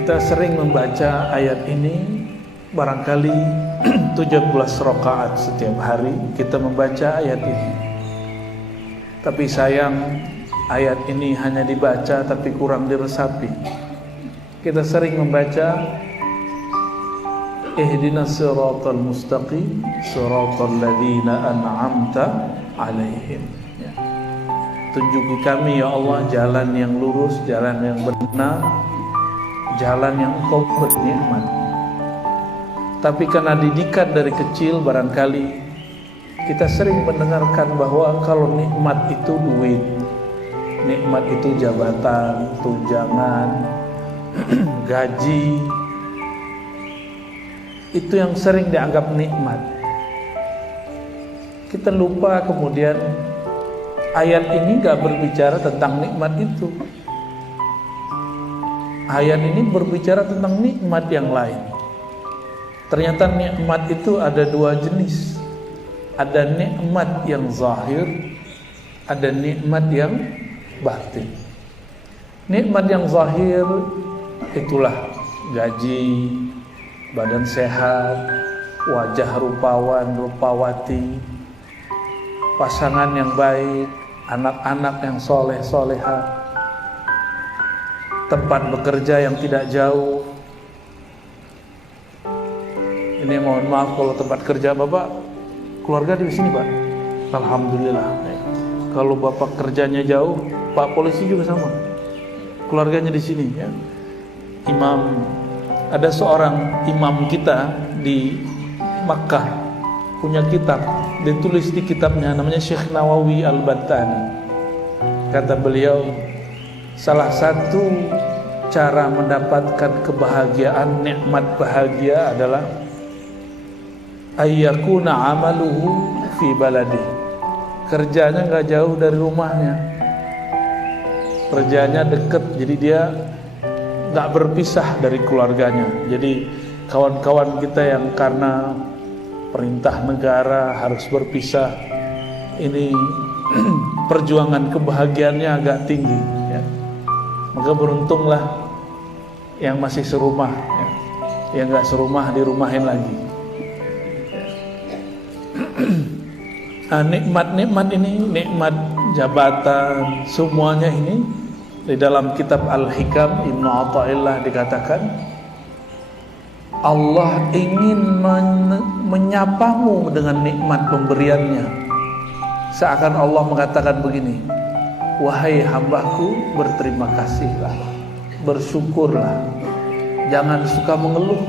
Kita sering membaca ayat ini, barangkali 17 rakaat setiap hari kita membaca ayat ini. Tapi sayang, ayat ini hanya dibaca tapi kurang diresapi. Kita sering membaca ihdinas siratal mustaqim siratal ladzina an'amta 'alaihim. Tunjuki kami ya Allah jalan yang lurus, jalan yang benar, jalan yang Engkau bernikmat. Tapi karena didikan dari kecil, barangkali kita sering mendengarkan bahwa kalau nikmat itu duit, nikmat itu jabatan, tunjangan, gaji, itu yang sering dianggap nikmat. Kita lupa kemudian ayat ini gak berbicara tentang nikmat itu. Ayat ini berbicara tentang nikmat yang lain. Ternyata nikmat itu ada dua jenis. Ada nikmat yang zahir, ada nikmat yang batin. Nikmat yang zahir itulah gaji, badan sehat, wajah rupawan, rupawati, pasangan yang baik, anak-anak yang soleh-solehah, tempat bekerja yang tidak jauh. Ini mohon maaf kalau tempat kerja Bapak, keluarga di sini Pak. Alhamdulillah. Kalau Bapak kerjanya jauh, Pak polisi juga sama, keluarganya di sini ya. Imam, ada seorang imam kita di Makkah punya kitab, ditulis di kitabnya namanya Syekh Nawawi Al-Battani. Kata beliau, salah satu cara mendapatkan kebahagiaan, nikmat bahagia adalah ayyakuna amaluhu fi baladi. Kerjanya nggak jauh dari rumahnya, kerjanya deket, jadi dia nggak berpisah dari keluarganya. Jadi kawan-kawan kita yang karena perintah negara harus berpisah, ini perjuangan kebahagiaannya agak tinggi ya. Maka beruntunglah yang masih serumah ya. Yang nggak serumah dirumahin lagi. Nah, nikmat-nikmat ini, nikmat jabatan, semuanya ini di dalam kitab Al-Hikam Ibnu Athaillah dikatakan Allah ingin menyapamu dengan nikmat pemberiannya. Seakan Allah mengatakan begini, wahai hambaku, berterima kasihlah, bersyukurlah, jangan suka mengeluh.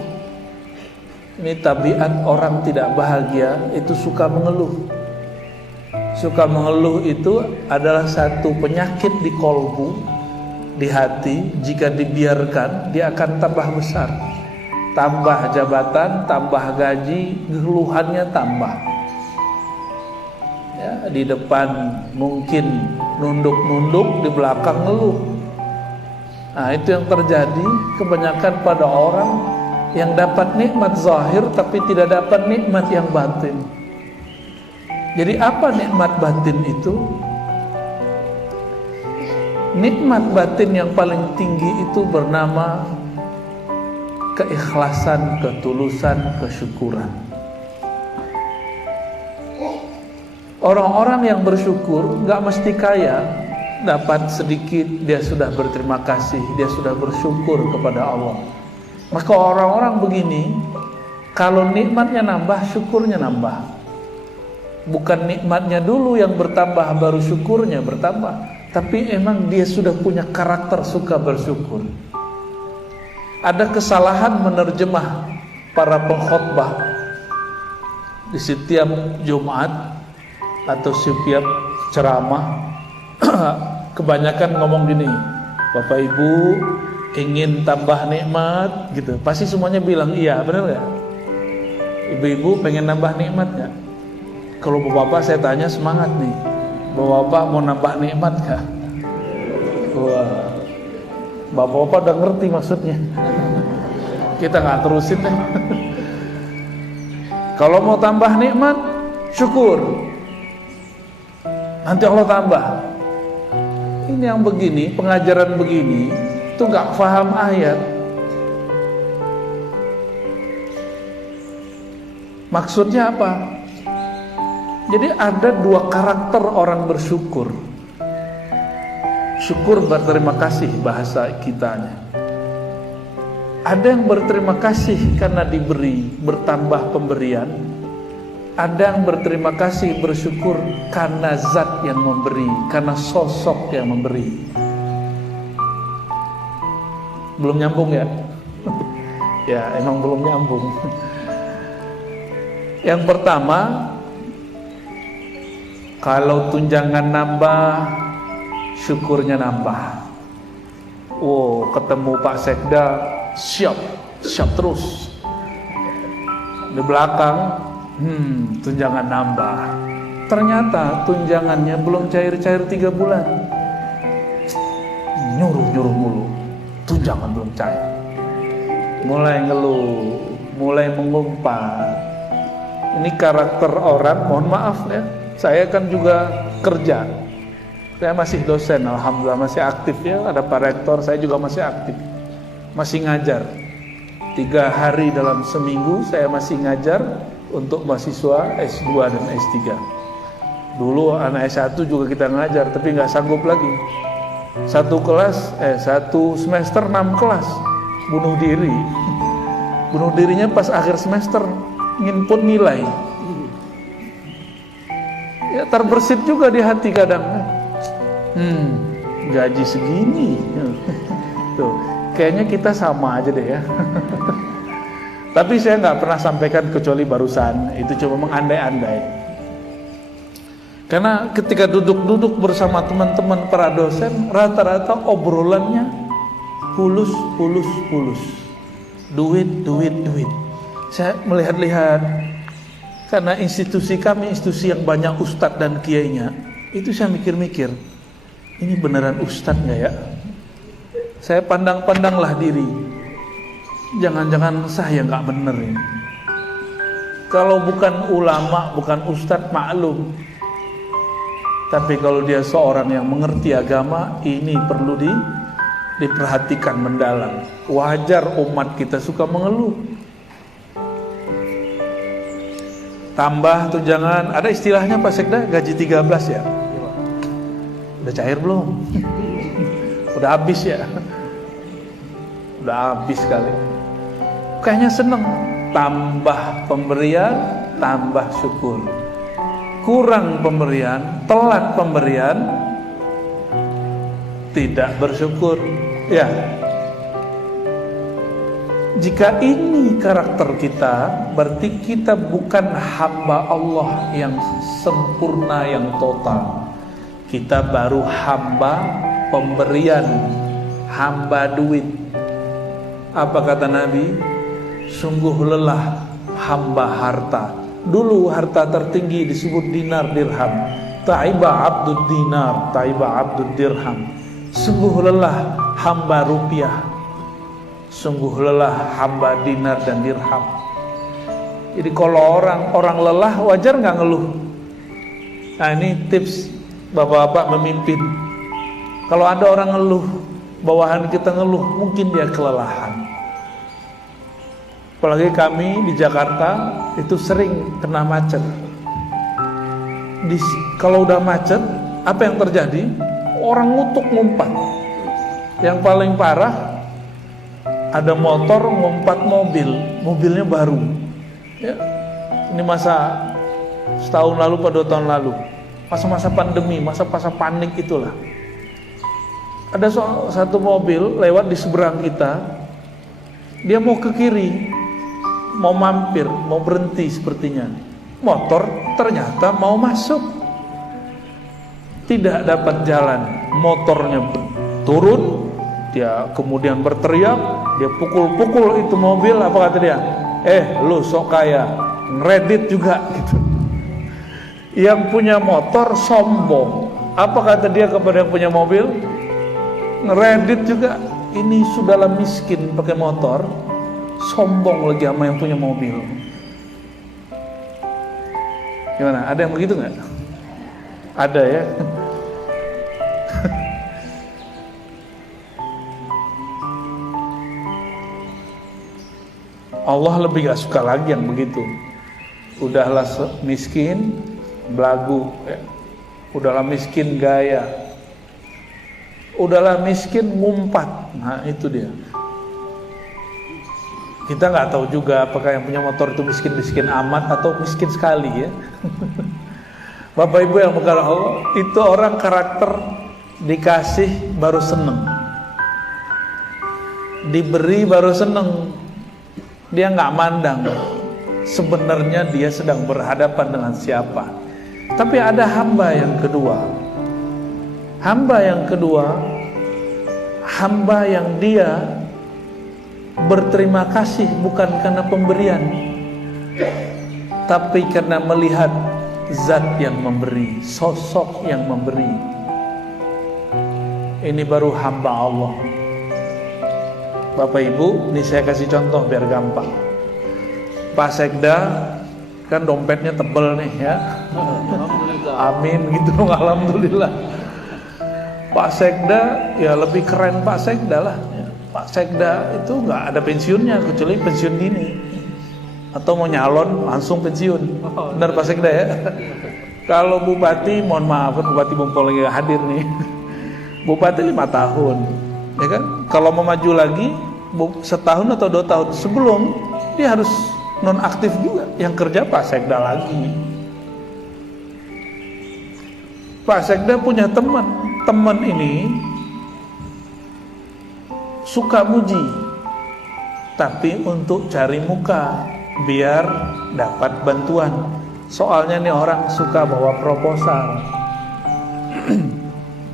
Ini tabiat orang tidak bahagia, itu suka mengeluh. Suka mengeluh itu adalah satu penyakit di kolbu, di hati. Jika dibiarkan, dia akan tambah besar. Tambah jabatan, tambah gaji, keluhannya tambah ya, di depan mungkin nunduk-nunduk, di belakang ngeluh. Nah, itu yang terjadi kebanyakan pada orang yang dapat nikmat zahir tapi tidak dapat nikmat yang batin. Jadi apa nikmat batin itu? Nikmat batin yang paling tinggi itu bernama keikhlasan, ketulusan, kesyukuran. Orang-orang yang bersyukur gak mesti kaya, dapat sedikit dia sudah berterima kasih, dia sudah bersyukur kepada Allah. Maka orang-orang begini, kalau nikmatnya nambah, syukurnya nambah. Bukan nikmatnya dulu yang bertambah baru syukurnya bertambah, tapi emang dia sudah punya karakter suka bersyukur. Ada kesalahan menerjemah para pengkhotbah di setiap Jumat atau setiap ceramah. Kebanyakan ngomong gini, Bapak Ibu ingin tambah nikmat gitu. Pasti semuanya bilang iya, benar gak? Ibu-ibu pengen nambah nikmat gak? Kalau bapak saya tanya semangat nih, bapak mau nambah nikmat gak? Wah, bapak-bapak udah ngerti maksudnya. Kita nggak terusin deh. Kalau mau tambah nikmat, syukur. Nanti Allah tambah. Ini yang begini, pengajaran begini, itu nggak paham ayat. Maksudnya apa? Jadi ada dua karakter orang bersyukur. Syukur berterima kasih bahasa kitanya. Ada yang berterima kasih karena diberi, bertambah pemberian. Ada yang berterima kasih, bersyukur karena zat yang memberi, karena sosok yang memberi. Belum nyambung ya? Ya, emang belum nyambung. Yang pertama, kalau tunjangan nambah, syukurnya nambah. Oh, ketemu Pak Sekda, siap terus. Di belakang, tunjangan nambah. Ternyata tunjangannya belum cair-cair 3 bulan. Nyuruh mulu, tunjangan belum cair. Mulai ngeluh, mulai mengumpat. Ini karakter orang, mohon maaf ya. Saya kan juga kerja. Saya masih dosen, alhamdulillah masih aktif ya. Ada Pak Rektor, saya juga masih aktif. Masih ngajar. 3 hari dalam seminggu saya masih ngajar untuk mahasiswa S2 dan S3. Dulu anak S1 juga kita ngajar, tapi nggak sanggup lagi. Satu semester 6 kelas, bunuh diri. Bunuh dirinya pas akhir semester, nginput nilai. Ya terbersit juga di hati kadang. Gaji segini. Tuh, kayaknya kita sama aja deh ya. Tapi saya nggak pernah sampaikan kecuali barusan, itu cuma mengandai-andai. Karena ketika duduk-duduk bersama teman-teman para dosen, rata-rata obrolannya pulus. Duit. Saya melihat-lihat, karena institusi kami institusi yang banyak ustadz dan kiainya, itu saya mikir-mikir, ini beneran ustadz nggak ya? Saya pandang-pandanglah diri, jangan-jangan saya nggak bener ini. Kalau bukan ulama, bukan ustadz, maklum. Tapi kalau dia seorang yang mengerti agama, ini perlu diperhatikan mendalam. Wajar umat kita suka mengeluh. Tambah tunjangan, ada istilahnya Pak Sekda, gaji 13 ya? Udah cair belum? Udah habis ya? Udah habis kali. Kayaknya seneng. Tambah pemberian, tambah syukur. Kurang pemberian, telat pemberian, tidak bersyukur. Ya. Jika ini karakter kita, berarti kita bukan hamba Allah yang sempurna, yang total. Kita baru hamba pemberian, hamba duit. Apa kata Nabi? Sungguh lelah hamba harta. Dulu harta tertinggi disebut dinar dirham. Ta'iba abdud dinar, ta'iba abdud dirham. Sungguh lelah hamba rupiah. Sungguh lelah hamba dinar dan dirham. Jadi kalau orang lelah, wajar nggak ngeluh? Nah ini tips bapak-bapak memimpin. Kalau ada orang ngeluh, bawahan kita ngeluh, mungkin dia kelelahan. Apalagi kami di Jakarta itu sering kena macet. Kalau udah macet, apa yang terjadi? Orang ngutuk ngumpat. Yang paling parah, ada motor ngumpat mobil, mobilnya baru. Ya, ini masa setahun lalu atau 2 tahun lalu, masa-masa pandemi, masa-masa panik itulah. Ada satu mobil lewat di seberang kita, dia mau ke kiri, mau mampir, mau berhenti sepertinya. Motor ternyata mau masuk, tidak dapat jalan. Motornya turun, dia kemudian berteriak, dia pukul-pukul itu mobil. Apa kata dia? Lu sok kaya, ngeredit juga gitu. Yang punya motor sombong. Apa kata dia kepada yang punya mobil? Ngeredit juga. Ini sudahlah miskin pakai motor, sombong lagi sama yang punya mobil. Gimana? Ada yang begitu nggak? Ada ya. Allah lebih gak suka lagi yang begitu. udahlah miskin belagu ya. Udahlah miskin gaya, udahlah miskin ngumpat. Nah itu dia. Kita nggak tahu juga apakah yang punya motor itu miskin amat atau miskin sekali ya. Bapak Ibu yang mengasihi Allah, itu orang karakter dikasih baru seneng, diberi baru seneng. Dia nggak mandang sebenarnya dia sedang berhadapan dengan siapa. Tapi ada hamba yang kedua. Hamba yang kedua, hamba yang dia berterima kasih bukan karena pemberian, tapi karena melihat zat yang memberi, sosok yang memberi. Ini baru hamba Allah. Bapak Ibu, ini saya kasih contoh biar gampang. Pak Sekda kan dompetnya tebel nih ya. Amin gitu dong, alhamdulillah. Pak Sekda ya lebih keren Pak Sekda lah. Pak Sekda itu nggak ada pensiunnya kecuali pensiun dini. Atau mau nyalon langsung pensiun. Benar Pak Sekda ya. Kalau Bupati, mohon maaf Bupati Bumpol lagi hadir nih. Bupati 5 tahun, ya kan? Kalau mau maju lagi setahun atau 2 tahun sebelum dia harus nonaktif juga, yang kerja Pak Sekda lagi. Pak Sekda punya teman ini suka muji, tapi untuk cari muka biar dapat bantuan. Soalnya nih orang suka bawa proposal.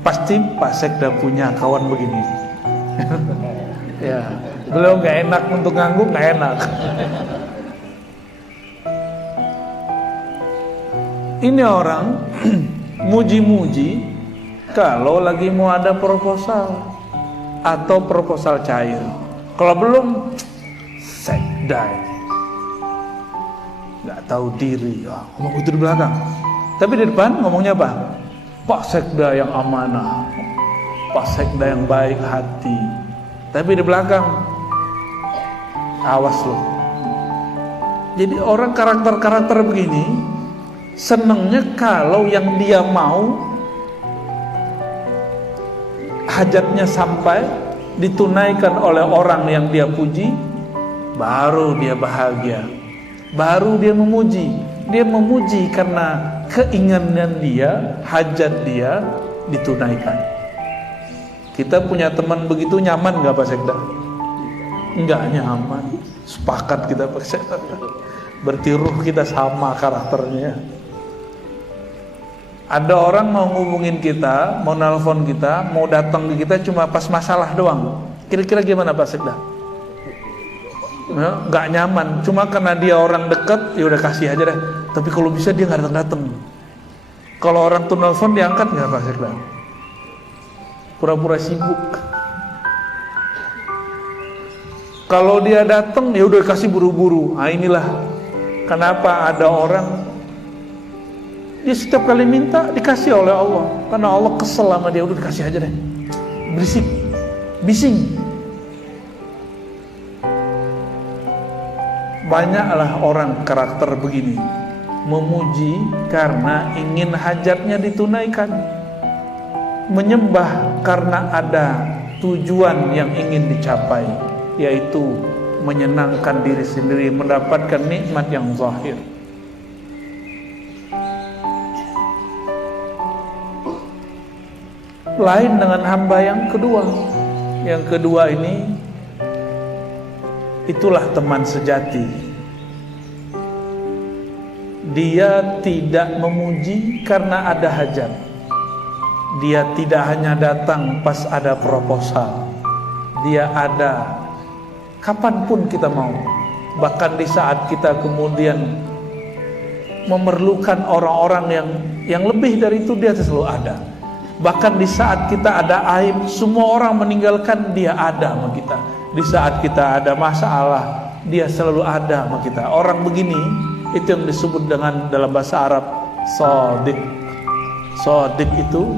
Pasti Pak Sekda punya kawan begini. Ya, beliau nggak enak untuk ngangguk, nggak enak. Ini orang muji-muji kalau lagi mau ada proposal atau proposal cair. Kalau belum, Sekda nggak tahu diri, ngomong itu di belakang. Tapi di depan ngomongnya apa? Pak Sekda yang amanah, Pak Sekda yang baik hati. Tapi di belakang, awas loh. Jadi orang karakter-karakter begini senengnya kalau yang dia mau hajatnya sampai ditunaikan oleh orang yang dia puji, baru dia bahagia, baru dia memuji. Dia memuji karena keinginan dia, hajat dia ditunaikan. Kita punya teman begitu, nyaman gak Pak Sekda? Enggak nyaman. Sepakat kita Pak Sekda. Berarti ruh kita sama karakternya. Ada orang mau ngubungin kita, mau nelpon kita, mau datang ke kita cuma pas masalah doang. Kira-kira gimana Pak Sekda? Ya, nggak nyaman. Cuma karena dia orang dekat, ya udah kasih aja deh. Tapi kalau bisa dia nggak datang-datang. Kalau orang tuh nelpon diangkat nggak Pak Sekda? Pura-pura sibuk. Kalau dia datang, ya udah kasih buru-buru. Nah inilah kenapa ada orang dia setiap kali minta dikasih oleh Allah, karena Allah kesel sama dia, udah dikasih aja deh. Berisik, bising. Banyaklah orang karakter begini, memuji karena ingin hajatnya ditunaikan, menyembah karena ada tujuan yang ingin dicapai, yaitu menyenangkan diri sendiri, mendapatkan nikmat yang zahir. Lain dengan hamba yang kedua. Yang kedua ini, itulah teman sejati. Dia tidak memuji karena ada hajat. Dia tidak hanya datang pas ada proposal. Dia ada kapanpun kita mau. Bahkan di saat kita kemudian memerlukan orang-orang yang lebih dari itu, dia selalu ada. Bahkan di saat kita ada aib, semua orang meninggalkan, dia ada sama kita. Di saat kita ada masalah, dia selalu ada sama kita. Orang begini, itu yang disebut dengan dalam bahasa Arab shadiq. Shadiq itu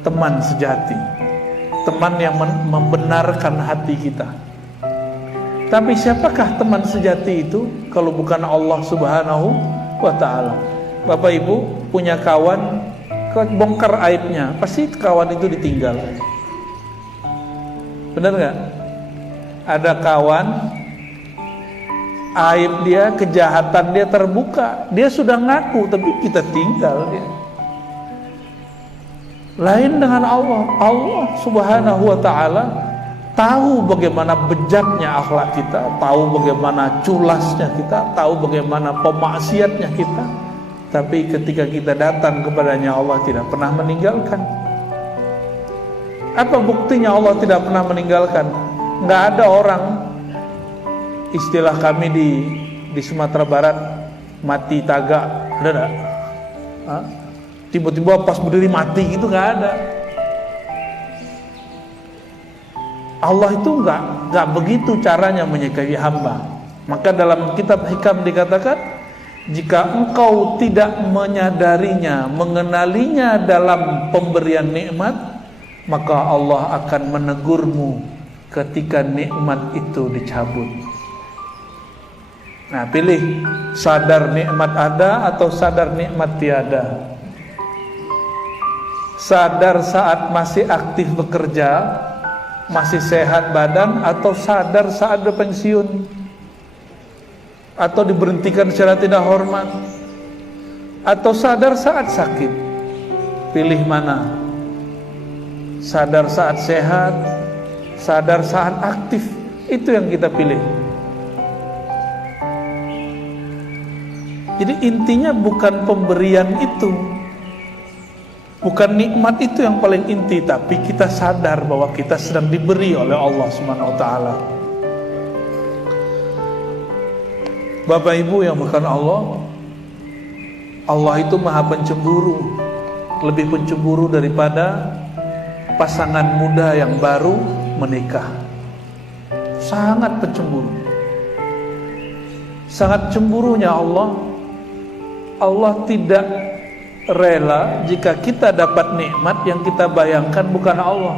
teman sejati, teman yang membenarkan hati kita. Tapi siapakah teman sejati itu kalau bukan Allah Subhanahu wa ta'ala? Bapak Ibu punya kawan, bongkar aibnya, pasti kawan itu ditinggal. Benar nggak? Ada kawan, aib dia, kejahatan dia terbuka, dia sudah ngaku, tapi kita tinggal dia. Lain dengan Allah. Allah Subhanahu wa ta'ala tahu bagaimana bejatnya akhlak kita, tahu bagaimana culasnya kita, tahu bagaimana pemaksiatnya kita. Tapi ketika kita datang kepadanya, Allah tidak pernah meninggalkan. Apa buktinya Allah tidak pernah meninggalkan? Nggak ada orang, istilah kami di Sumatera Barat, mati tagak, ada nggak? Tiba-tiba pas berdiri mati gitu, nggak ada. Allah itu nggak begitu caranya menyikapi hamba. Maka dalam kitab Hikam dikatakan, jika engkau tidak menyadarinya, mengenalinya dalam pemberian nikmat, maka Allah akan menegurmu ketika nikmat itu dicabut. Nah, pilih sadar nikmat ada atau sadar nikmat tiada. Sadar saat masih aktif bekerja, masih sehat badan, atau sadar saat berpensiun, atau diberhentikan secara tidak hormat, atau sadar saat sakit. Pilih mana? Sadar saat sehat, sadar saat aktif, itu yang kita pilih. Jadi intinya bukan pemberian itu, bukan nikmat itu yang paling inti, tapi kita sadar bahwa kita sedang diberi oleh Allah Subhanahu wa ta'ala. Bapak Ibu yang bukan Allah, Allah itu maha pencemburu, lebih pencemburu daripada pasangan muda yang baru menikah. Sangat pencemburu. Sangat cemburunya Allah. Allah tidak rela jika kita dapat nikmat yang kita bayangkan bukan Allah.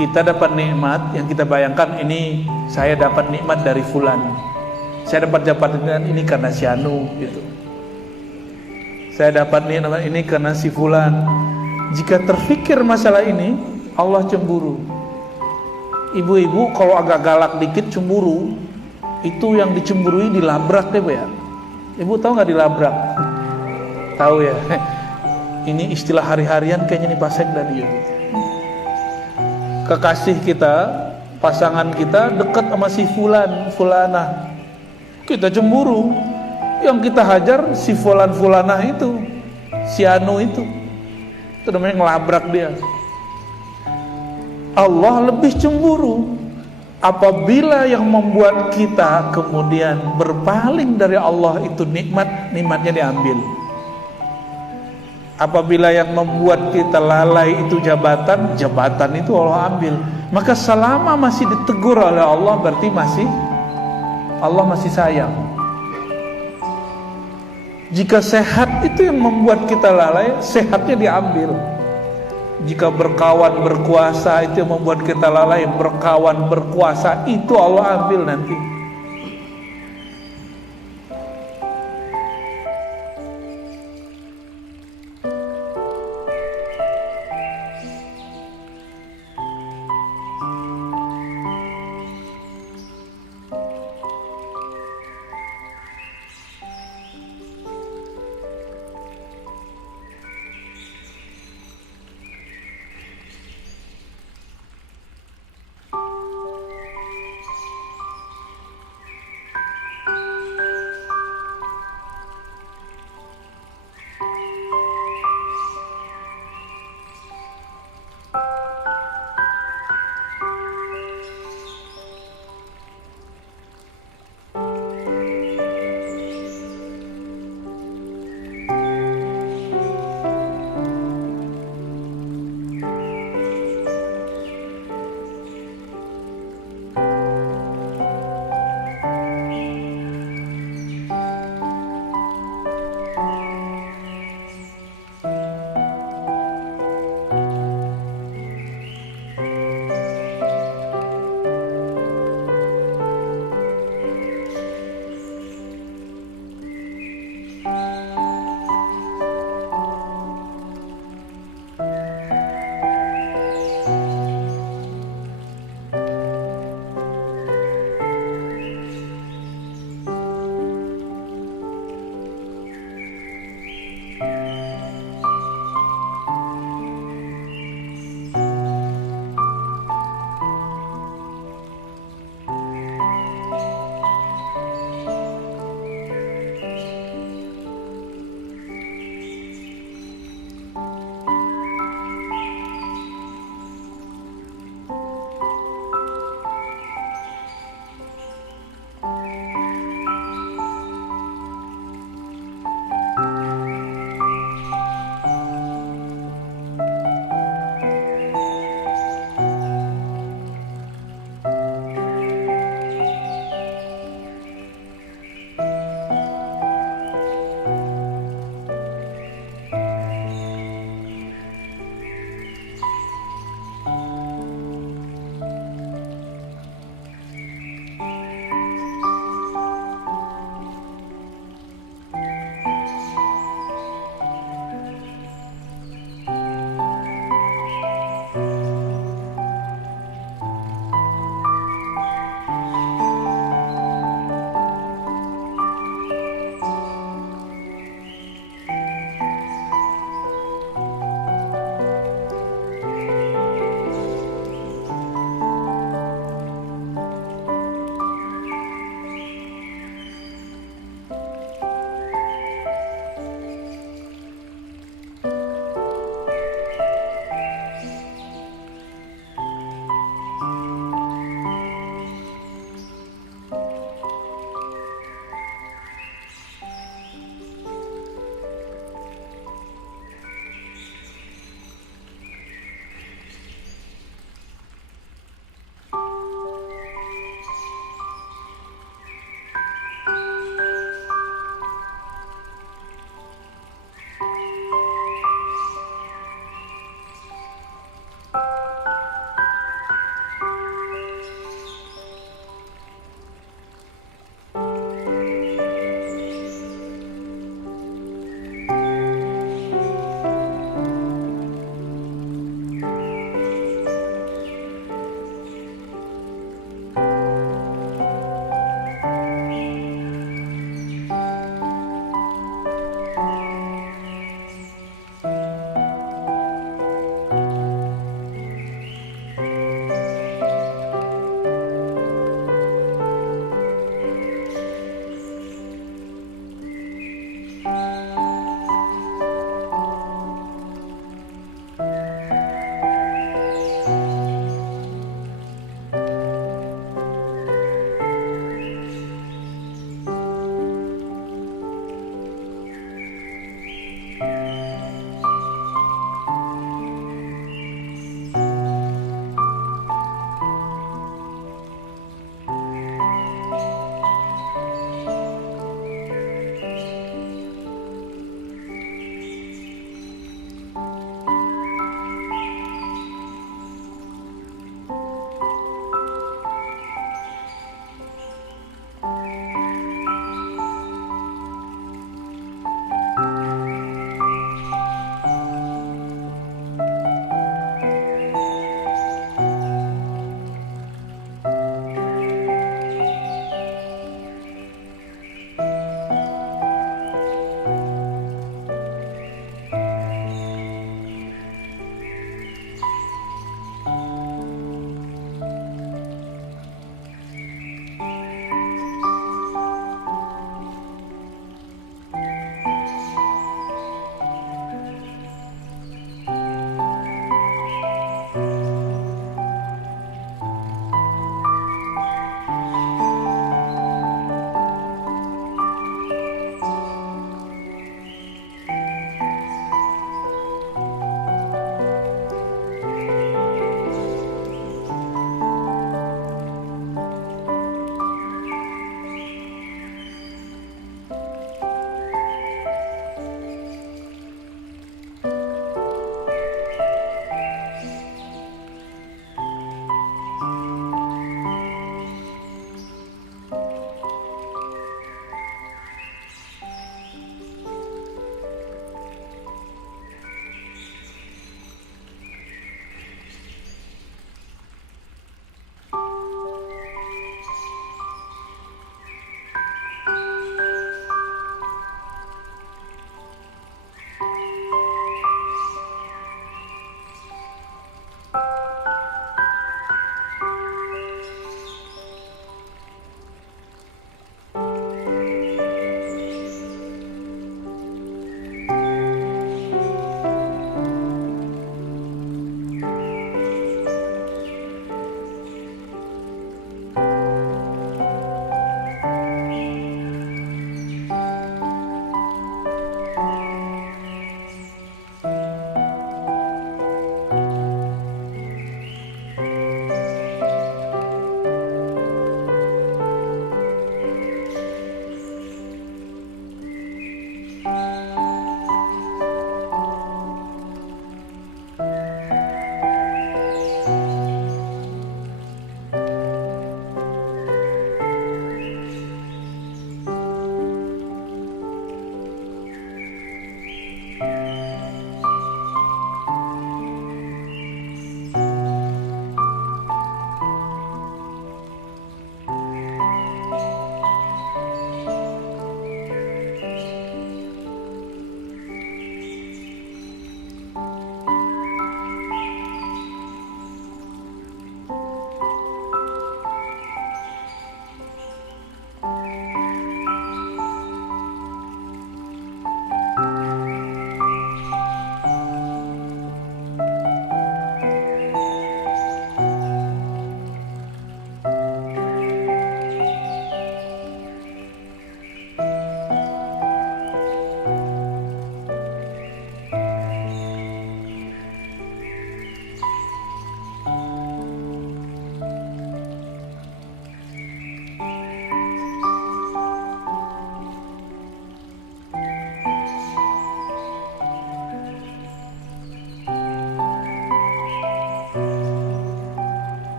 Kita dapat nikmat yang kita bayangkan, ini saya dapat nikmat dari fulan, saya dapat jabatan ini karena si Anu gitu. Saya dapat nikmat ini karena si fulan. Jika terfikir masalah ini, Allah cemburu. Ibu-ibu kalau agak galak dikit cemburu, itu yang dicemburui dilabrak deh, Bu ya. Ibu tahu nggak dilabrak? Tahu ya. Ini istilah hari-harian kayaknya nih Pak Sekda dia. Kekasih kita, pasangan kita dekat sama si fulan, fulanah. Kita cemburu. Yang kita hajar si fulan, fulanah itu, si Anu itu. Itu namanya ngelabrak dia. Allah lebih cemburu apabila yang membuat kita kemudian berpaling dari Allah itu nikmatnya diambil. Apabila yang membuat kita lalai itu jabatan itu Allah ambil. Maka selama masih ditegur oleh Allah, berarti Allah masih sayang. Jika sehat itu yang membuat kita lalai, sehatnya diambil. Jika berkawan berkuasa itu yang membuat kita lalai, berkawan berkuasa itu Allah ambil nanti.